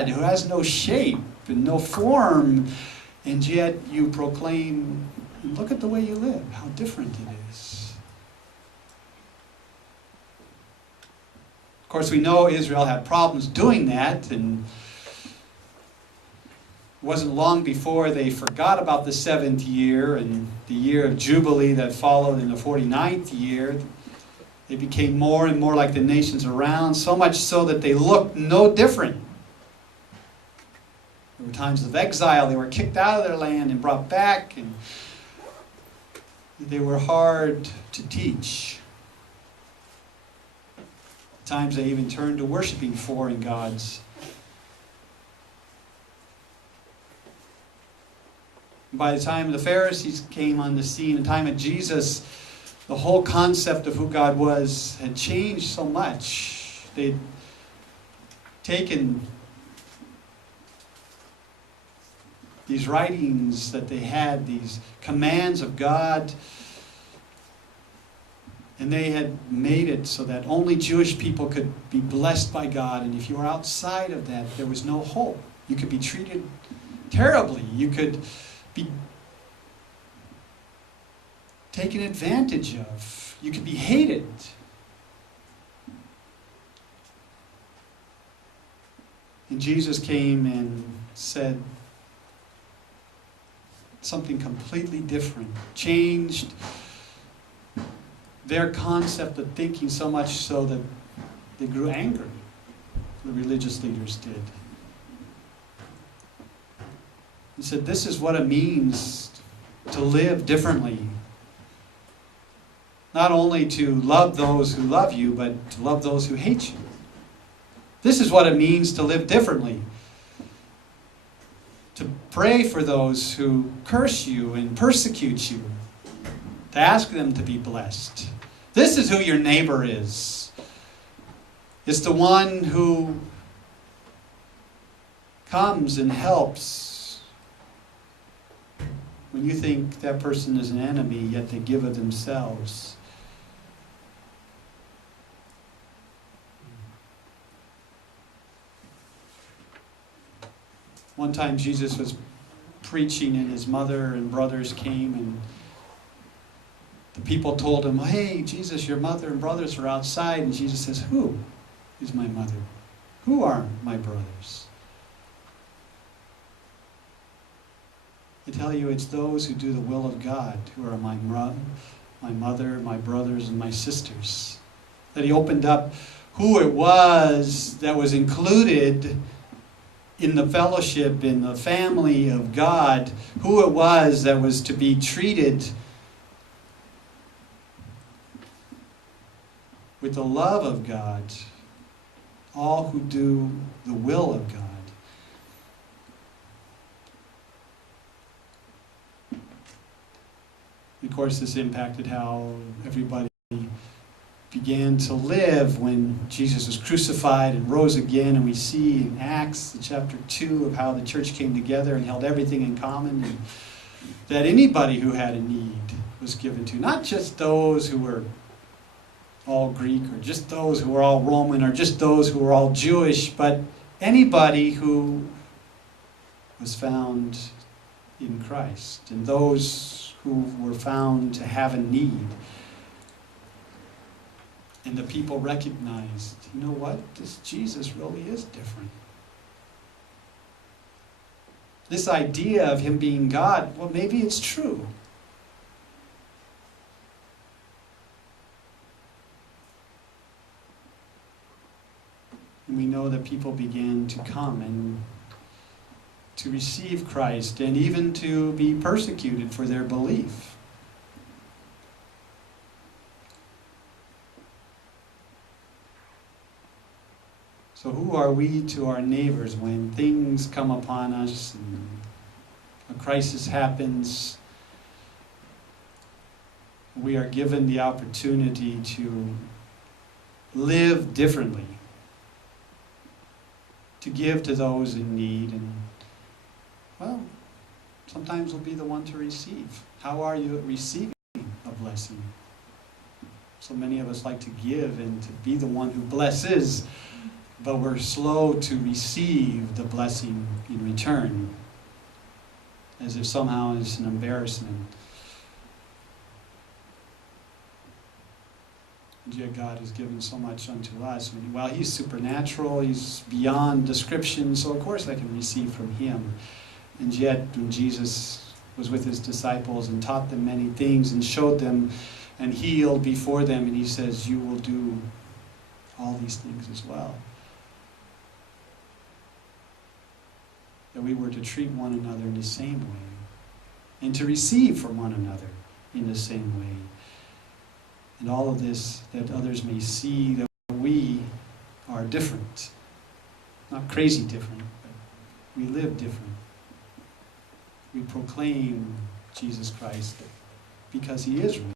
God, who has no shape and no form, and yet you proclaim, look at the way you live, how different it is. Of course, we know Israel had problems doing that, and it wasn't long before they forgot about the 7th year and the year of Jubilee that followed in the 49th year. They became more and more like the nations around, so much so that they looked no different. There were times of exile. They were kicked out of their land and brought back, and they were hard to teach. At times they even turned to worshiping foreign gods. By the time the Pharisees came on the scene, the time of Jesus, the whole concept of who God was had changed so much. They'd taken these writings that they had, these commands of God, and they had made it so that only Jewish people could be blessed by God. And if you were outside of that, there was no hope. You could be treated terribly. You could be taken advantage of. You could be hated. And Jesus came and said something completely different, changed their concept of thinking so much so that they grew angry. The religious leaders did. He said, this is what it means to live differently. Not only to love those who love you, but to love those who hate you. This is what it means to live differently. To pray for those who curse you and persecute you. To ask them to be blessed. This is who your neighbor is. It's the one who comes and helps when you think that person is an enemy, yet they give of themselves. One time Jesus was preaching and his mother and brothers came, and the people told him, hey, Jesus, your mother and brothers are outside. And Jesus says, who is my mother? Who are my brothers? I tell you, it's those who do the will of God who are my mother, my brothers, and my sisters. That he opened up who it was that was included in the fellowship, in the family of God, who it was that was to be treated with the love of God, all who do the will of God. Of course, this impacted how everybody began to live when Jesus was crucified and rose again. And we see in Acts chapter 2 of how the church came together and held everything in common, and that anybody who had a need was given to. Not just those who were all Greek, or just those who were all Roman, or just those who were all Jewish, but anybody who was found in Christ, and those who were found to have a need. And the people recognized, you know what? This Jesus really is different. This idea of him being God, well, maybe it's true. And we know that people began to come and to receive Christ, and even to be persecuted for their belief. So who are we to our neighbors when things come upon us and a crisis happens? We are given the opportunity to live differently, to give to those in need, and well, sometimes we'll be the one to receive. How are you at receiving a blessing? So many of us like to give and to be the one who blesses. but we're slow to receive the blessing in return, as if somehow it's an embarrassment. And yet God has given so much unto us. While He's supernatural, He's beyond description, so of course I can receive from Him. And yet when Jesus was with His disciples and taught them many things and showed them and healed before them, and He says, you will do all these things as well. That we were to treat one another in the same way, and to receive from one another in the same way. And all of this, that others may see that we are different. Not crazy different, but we live different. We proclaim Jesus Christ because He is real.